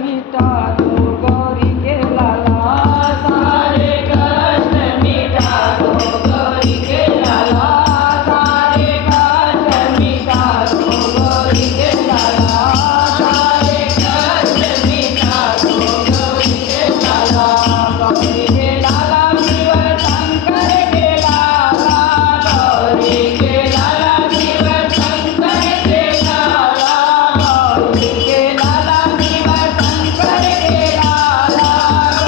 मिटा दो गौरी के लाला, सारे कष्ट मिटा दो गौरी के लाला, सारे कष्ट मिटा दो गौरी के लाला, सारे कष्ट मिटा दो गौरी के लाला, गौरी के लाला शिव शंकर के लाला, गौरी के लाला शिव शंकर के लाला, गौरी के लाला शिव शंकर के लाला,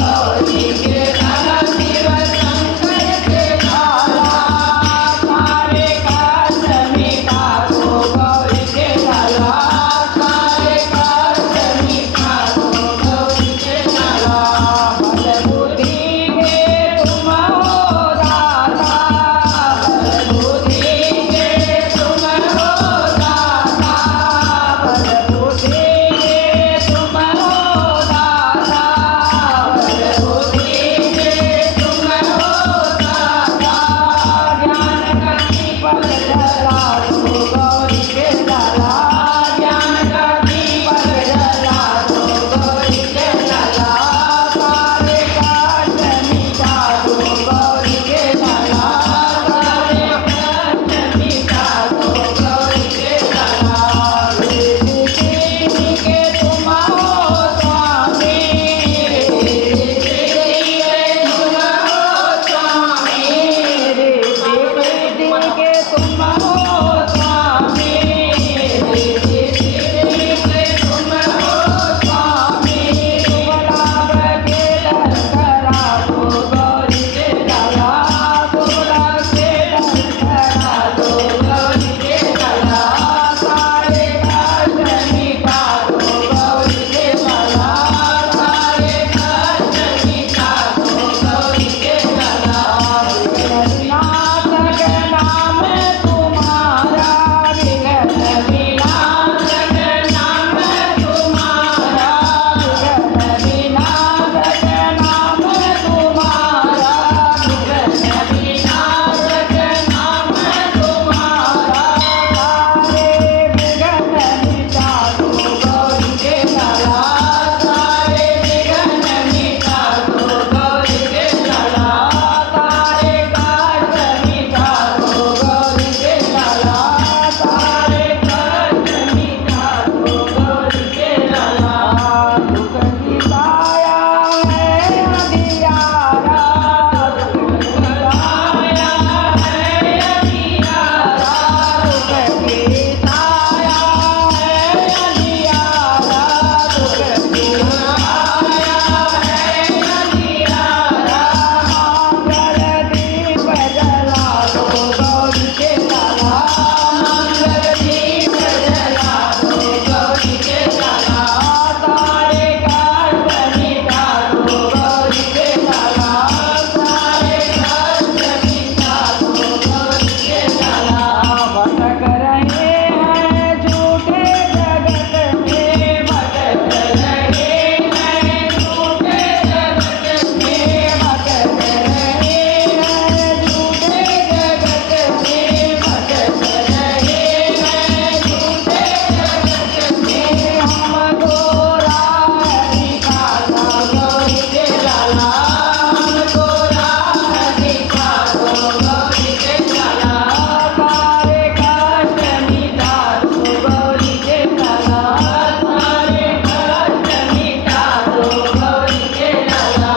गौरी के लाला शिव शंकर के लाला, सारे कष्ट मिटा दो गौरी के लाला, सारे कष्ट मिटा दो गौरी के लाला, बल बुद्धि के तुम हो दाता, बल बुद्धि के तुम हो दाता, बल बुद्धि के तुम हो दाता, बल बुद्धि के तुम हो दाता, ज्ञान का दीपक जला दो गौरी के लाला, ज्ञान का दीपक जला दो गौरी के लाला, सारे कष्ट मिटा दो गौरी के लाला, सारे कष्ट मिटा दो गौरी के लाला, ऋषि के तुम हो स्वामी, ऋषि के तुम हो स्वामी, ऋषि के तुम हो स्वामी, ऋषि के तुम हो स्वामी, गुलाब के दर करा दो गौरी के लाला, गुलाब के दर करा दो गौरी के लाला, सारे कष्ट मिटा दो गौरी के लाला, सारे कष्ट मिटा दो गौरी के लाला, विघ्नविनाशक नाम तुम्हारा, विघ्नविनाशक नाम तुम्हारा, विघ्नविनाशक नाम तुम्हारा, विघ्नविनाशक नाम तुम्हारा, सारे विघ्न मिटा दो गौरी के लाला, सारे विघ्न मिटा दो गौरी के लाला, सारे कष्ट मिटा दो गौरी के लाला, सारे कष्ट मिटा दो गौरी के लाला, दुख की छाया है अंधियारा, दुख की छाया है अंधियारा, दुख की छाया है अंधियारा, दुख की छाया है अंधियारा, मंगल दीप जला दो गौरी के लाला, मंगल दीप जला दो गौरी के लाला, सारे कष्ट मिटा दो गौरी के लाला, सारे कष्ट मिटा दो गौरी के लाला, भटक रहे हैं झूठे जगत में, भटक रहे हैं झूठे जगत में, भटक रहे हैं झूठे जगत में, भटक रहे हैं झूठे जगत में, हमको राह दिखा दो गौरी के लाला, हमको राह दिखा दो गौरी के लाला, सारे कष्ट मिटा दो गौरी के लाला, सारे कष्ट मिटा दो गौरी के लाला,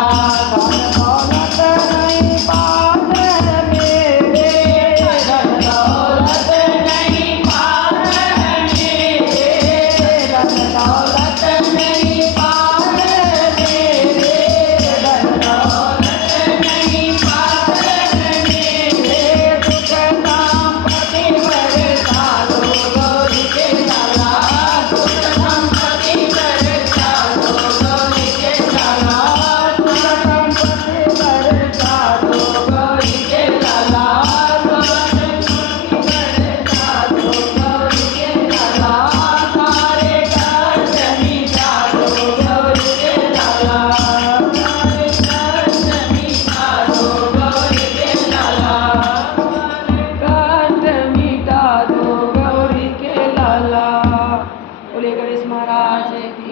धन दौलत नहीं पास है मेरे, धन दौलत नहीं पास है मेरे, धन दौलत नहीं पास है मेरे, धन दौलत नहीं पास है मेरे, सुख संपत्ति बरसा दो गौरी के लाला, सुख संपत्ति बरसा दो गौरी के लाला, सुख संपत्ति बरसा दो गौरी के लाला, सुख संपत्ति बरसा दो गौरी के लाला, सारे कष्ट मिटा दो गौरी के लाला, सारे कष्ट मिटा दो गौरी के लाला, कष्ट मिटा दो गौरी के लाला। बोलिए गणेश महाराज की